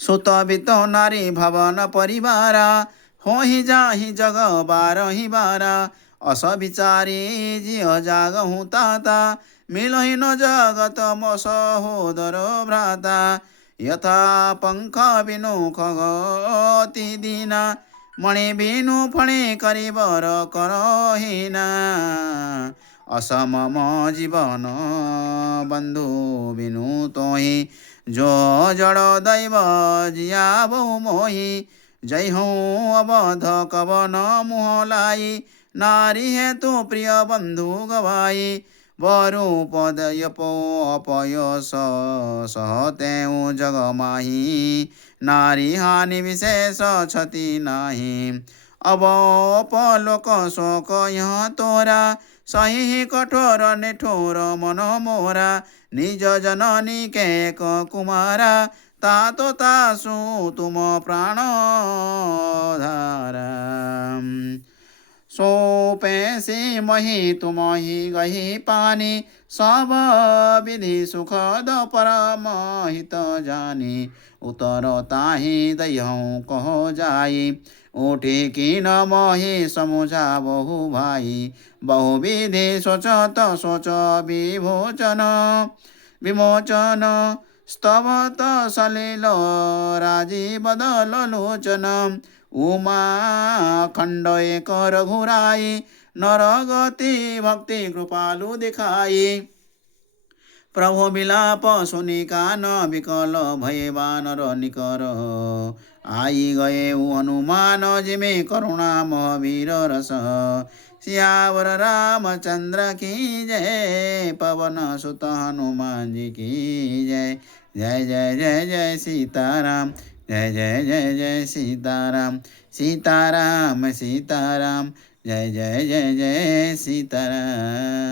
सुत बित नारी भवन परिवार होहि जाहि जग बारहि बार अस विचारी जिय जागहु ताता मिलहि न जगत म सहोदर भ्राता यथा पंख बिनु खगति दीना मणि बिनु फणे करिबर करहिना असम म जीवन बंधु बिनु तोहि जो जड़ दैव जियाबो मोहि जय हूँ अवध कवन मुहलाई नारी है तू प्रिय बंधु गवाई बरु पदयपो अपयस सहते जग माही नारी हानि विशेष क्षति नाही अब पलोक शोक यहाँ तोरा सही कठोर निठोर मन मोरा निज जननी के कुमारा तातो तासु तुम प्राण धारा सोपेसी मही तुम ही गही पानी सब विधि सुखद परम हित जानी उतर ताही दयहूँ कहो जाई उठी किन मही समुझा बहु भाई बहु विधि सोचत सोच विभोचन विमोचन स्तवत सलिल राजी बदल लोचन उमा खंड एक रघुराई नरगति भक्ति कृपालु दिखाई प्रभु विलाप सुनि कान विकल भये वानर निकर आई गए हनुमान जिमे करुणा महावीर रस सियावर रामचंद्र की जय पवन सुत हनुमान जी की जय जय जय जय जय सीताराम जय जय जय जय सीताराम सीताराम सीताराम जय जय जय जय सीताराम।